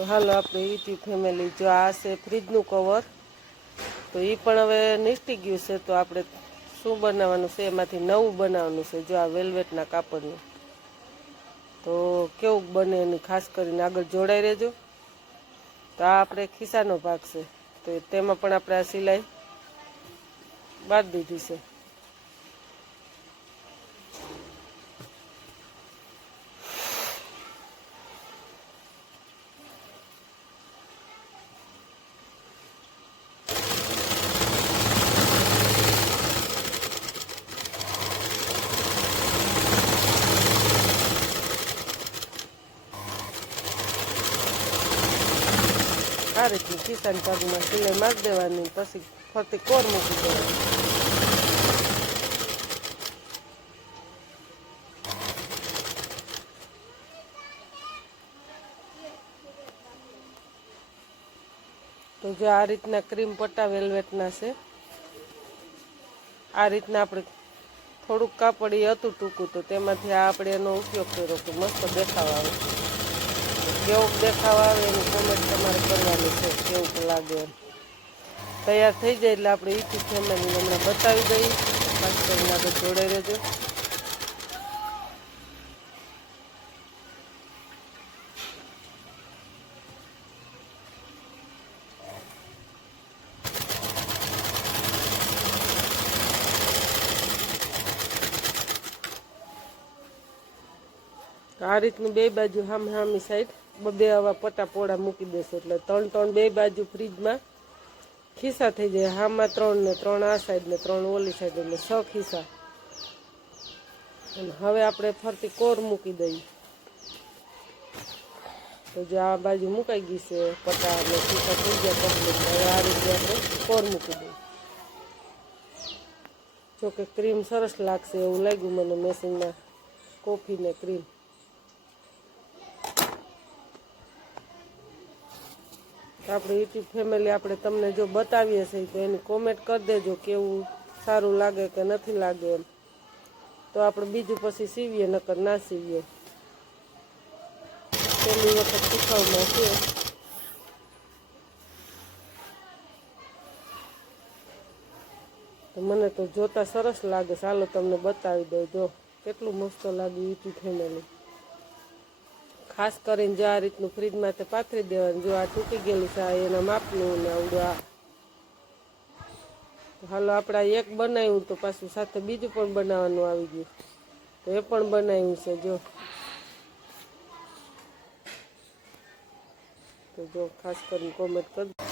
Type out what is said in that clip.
તો હાલો આપણે YouTube family, જો આ છે ફ્રીજનું કવર, તો એ પણ હવે નીકળી ગયું છે. તો આપણે શું બનાવવાનું છે, એમાંથી નવું બનાવવાનું છે. જો આ વેલ્વેટના કાપડનું, તો કેવું બને એની ખાસ કરીને આગળ જોડાઈ રહેજો. તો આ આપણે ખિસ્સાનો ભાગ છે, તો તેમાં પણ આપણે આ સિલાઈ બાંધી દીધી છે. આ રીતની ખિસ્સાની ભાગમાં સિલાઈ મારી દેવાની, પછી ફરતી કોર મૂકી દેવાની. તો જો આ રીતના ક્રીમ પટ્ટા વેલ્વેટના છે. આ રીતના આપણે થોડુંક કાપડ એ હતું ટૂંકું, તો તેમાંથી આપણે એનો ઉપયોગ કર્યો કે મસ્ત દેખાવ આવે. કેવું દેખાવ આવે એની કોમેન્ટ તમારે કરવાની છે, કેવું લાગે એમ. તૈયાર થઈ જાય એટલે આપણે યુટ્યુબ ફેમિલીને હમણાં બતાવી દઈએ. ખાસ કરીને આગળ જોડાઈ રહેજો. આ રીતનું બે બાજુ હામી સાઈડ બે આવા પટ્ટા પોળા મૂકી દેશે, એટલે ત્રણ બે બાજુ ફ્રીજમાં ખિસ્સા થઈ જાય. હામાં 3 ને 3 આ સાઈડ ને 3 ઓલી સાઈડ, એટલે 6 ખિસ્સા. અને હવે આપણે ફરતી કોર મૂકી દઈએ. તો જે આ બાજુ મુકાઈ ગઈ છે પટ્ટા અને ખિસ્સા થઈ ગયા કમ્પ્લીટ. હવે આ રીતે આપણે કોર મૂકી દઈએ. જોકે ક્રીમ સરસ લાગશે એવું લાગ્યું મને, મેચિંગમાં કોફી ને ક્રીમ. આપણે યુટ્યુબ ફેમિલી આપણે તમને જો બતાવીએ છીએ, તો એની કોમેન્ટ કરી દેજો કેવું સારું લાગે કે નથી લાગે એમ. તો આપણે બીજું પછી સીવીએ, નકર ના સીવીએ. પહેલી વખત શીખવમાં છે. તો મને તો જોતા સરસ લાગે. ચાલો તમને બતાવી દઉં, જો કેટલું મસ્ત લાગે યુટ્યુબ ફેમિલી. ખાસ કરીને જો આ રીતનું ફ્રીજમાં તે પાથરી દેવાનું. જો આ તૂટી ગયેલું છે એના માપનું ને આવડું આ. હાલો આપણે એક બનાવ્યું, તો પાછું સાથે બીજું પણ બનાવવાનું આવી ગયું, તો એ પણ બનાવ્યું છે. જો ખાસ કરીને કોમેન્ટ કરજો.